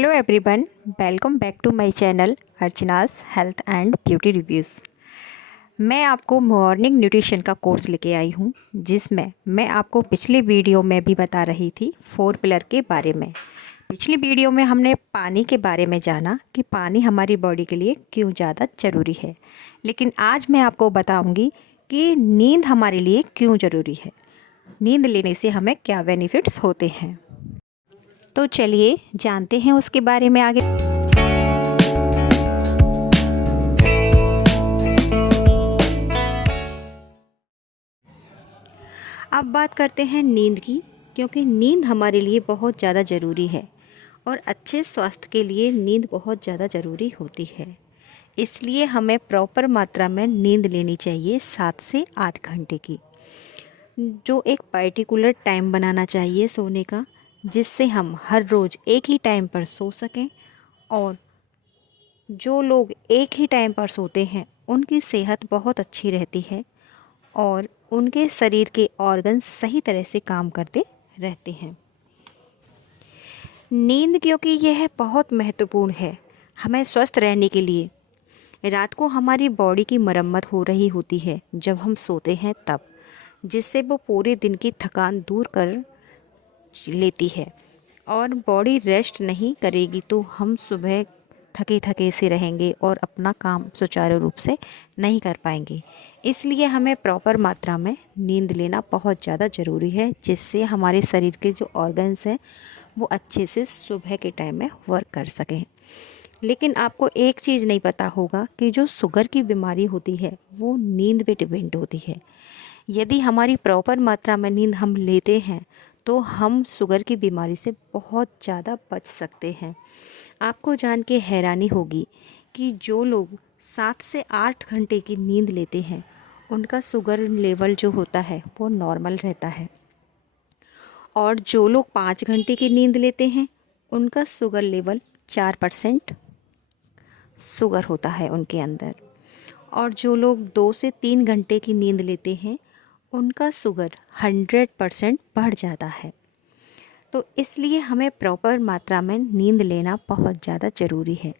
Hello everyone, welcome back to my channel Archana's health and beauty reviews. मैं आपको morning nutrition का course लेके आई हूँ, जिसमें मैं आपको पिछली वीडियो में भी बता रही थी 4 पिलर के बारे में। पिछली वीडियो में हमने पानी के बारे में जाना कि पानी हमारी बॉडी के लिए क्यों ज़्यादा ज़रूरी है, लेकिन आज मैं आपको बताऊँगी कि नींद हमारे लिए क्यों ज़रूरी है। नींद लेने से हमें क्या बेनिफिट्स होते हैं, तो चलिए जानते हैं उसके बारे में आगे। अब बात करते हैं नींद की, क्योंकि नींद हमारे लिए बहुत ज़्यादा ज़रूरी है और अच्छे स्वास्थ्य के लिए नींद बहुत ज़्यादा ज़रूरी होती है। इसलिए हमें प्रॉपर मात्रा में नींद लेनी चाहिए 7 से 8 घंटे की, जो एक पर्टिकुलर टाइम बनाना चाहिए सोने का, जिससे हम हर रोज़ एक ही टाइम पर सो सकें। और जो लोग एक ही टाइम पर सोते हैं उनकी सेहत बहुत अच्छी रहती है और उनके शरीर के ऑर्गन्स सही तरह से काम करते रहते हैं। नींद क्योंकि यह बहुत महत्वपूर्ण है हमें स्वस्थ रहने के लिए। रात को हमारी बॉडी की मरम्मत हो रही होती है जब हम सोते हैं तब, जिससे वो पूरे दिन की थकान दूर कर लेती है। और बॉडी रेस्ट नहीं करेगी तो हम सुबह थके थके से रहेंगे और अपना काम सुचारू रूप से नहीं कर पाएंगे। इसलिए हमें प्रॉपर मात्रा में नींद लेना बहुत ज़्यादा ज़रूरी है, जिससे हमारे शरीर के जो ऑर्गन्स हैं वो अच्छे से सुबह के टाइम में वर्क कर सकें। लेकिन आपको एक चीज़ नहीं पता होगा कि जो शुगर की बीमारी होती है वो नींद पे डिपेंड होती है। यदि हमारी प्रॉपर मात्रा में नींद हम लेते हैं तो हम शुगर की बीमारी से बहुत ज़्यादा बच सकते हैं। आपको जान के हैरानी होगी कि जो लोग 7 से 8 घंटे की नींद लेते हैं उनका शुगर लेवल जो होता है वो नॉर्मल रहता है, और जो लोग 5 घंटे की नींद लेते हैं उनका शुगर लेवल 4% शुगर होता है उनके अंदर। और जो लोग 2 से 3 घंटे की नींद लेते हैं उनका शुगर 100% बढ़ जाता है। तो इसलिए हमें प्रॉपर मात्रा में नींद लेना बहुत ज़्यादा ज़रूरी है।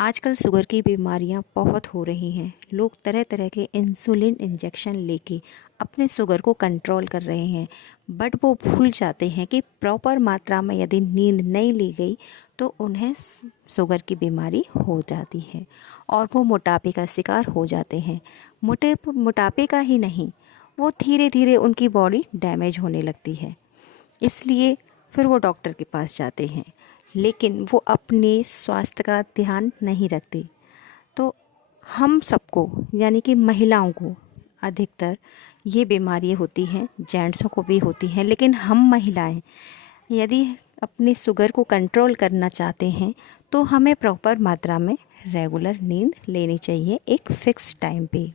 आजकल शुगर की बीमारियां बहुत हो रही हैं। लोग तरह तरह के इंसुलिन इंजेक्शन लेके अपने शुगर को कंट्रोल कर रहे हैं, बट वो भूल जाते हैं कि प्रॉपर मात्रा में यदि नींद नहीं ली गई तो उन्हें शुगर की बीमारी हो जाती है और वो मोटापे का शिकार हो जाते हैं। मोटापे का ही नहीं, वो धीरे धीरे उनकी बॉडी डैमेज होने लगती है। इसलिए फिर वो डॉक्टर के पास जाते हैं, लेकिन वो अपने स्वास्थ्य का ध्यान नहीं रखते। तो हम सबको यानी कि महिलाओं को अधिकतर ये बीमारियाँ होती हैं, जेंट्सों को भी होती हैं, लेकिन हम महिलाएं यदि अपने शुगर को कंट्रोल करना चाहते हैं तो हमें प्रॉपर मात्रा में रेगुलर नींद लेनी चाहिए एक फ़िक्स टाइम पे।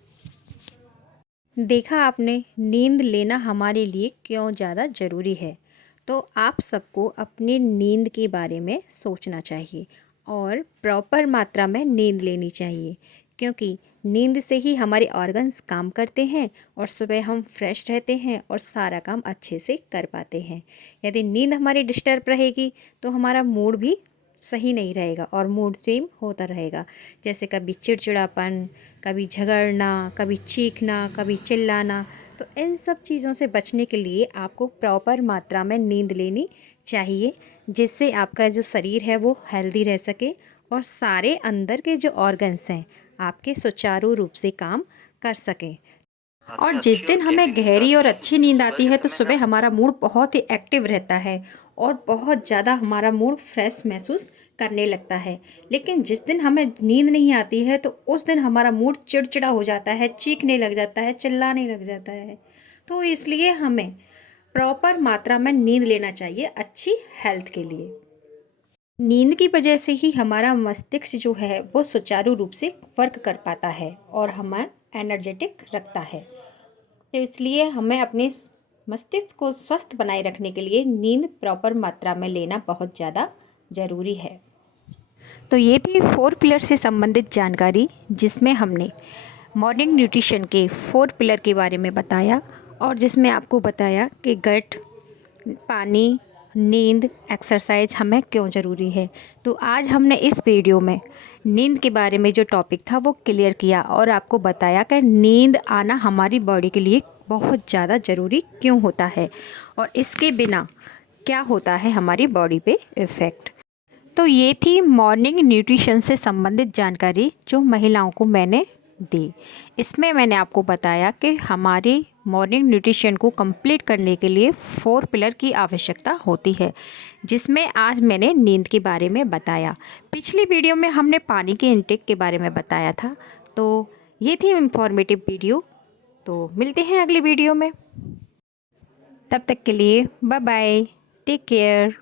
देखा आपने नींद लेना हमारे लिए क्यों ज़्यादा ज़रूरी है। तो आप सबको अपनी नींद के बारे में सोचना चाहिए और प्रॉपर मात्रा में नींद लेनी चाहिए, क्योंकि नींद से ही हमारे ऑर्गन्स काम करते हैं और सुबह हम फ्रेश रहते हैं और सारा काम अच्छे से कर पाते हैं। यदि नींद हमारी डिस्टर्ब रहेगी तो हमारा मूड भी सही नहीं रहेगा और मूड स्विंग होता रहेगा, जैसे कभी चिड़चिड़ापन, कभी झगड़ना, कभी चीखना, कभी चिल्लाना। तो इन सब चीज़ों से बचने के लिए आपको प्रॉपर मात्रा में नींद लेनी चाहिए, जिससे आपका जो शरीर है वो हेल्दी रह सके और सारे अंदर के जो ऑर्गन्स हैं आपके सुचारू रूप से काम कर सकें। और जिस दिन हमें गहरी और अच्छी नींद आती है तो सुबह हमारा मूड बहुत ही एक्टिव रहता है और बहुत ज़्यादा हमारा मूड फ्रेश महसूस करने लगता है। लेकिन जिस दिन हमें नींद नहीं आती है तो उस दिन हमारा मूड चिड़चिड़ा हो जाता है, चीखने लग जाता है, चिल्लाने लग जाता है। तो इसलिए हमें प्रॉपर मात्रा में नींद लेना चाहिए अच्छी हेल्थ के लिए। नींद की वजह से ही हमारा मस्तिष्क जो है वो सुचारू रूप से वर्क कर पाता है और हमें एनर्जेटिक रखता है। तो इसलिए हमें अपने मस्तिष्क को स्वस्थ बनाए रखने के लिए नींद प्रॉपर मात्रा में लेना बहुत ज़्यादा ज़रूरी है। तो ये थी 4 पिलर से संबंधित जानकारी, जिसमें हमने मॉर्निंग न्यूट्रिशन के 4 पिलर के बारे में बताया और जिसमें आपको बताया कि गट, पानी, नींद, एक्सरसाइज हमें क्यों ज़रूरी है। तो आज हमने इस वीडियो में नींद के बारे में जो टॉपिक था वो क्लियर किया और आपको बताया कि नींद आना हमारी बॉडी के लिए बहुत ज़्यादा ज़रूरी क्यों होता है और इसके बिना क्या होता है हमारी बॉडी पे इफ़ेक्ट। तो ये थी मॉर्निंग न्यूट्रिशन से संबंधित जानकारी जो महिलाओं को मैंने दी। इसमें मैंने आपको बताया कि हमारी मॉर्निंग न्यूट्रिशन को कंप्लीट करने के लिए 4 पिलर की आवश्यकता होती है, जिसमें आज मैंने नींद के बारे में बताया। पिछली वीडियो में हमने पानी के इनटेक के बारे में बताया था। तो ये थी इंफॉर्मेटिव वीडियो। तो मिलते हैं अगली वीडियो में, तब तक के लिए बाय बाय, टेक केयर।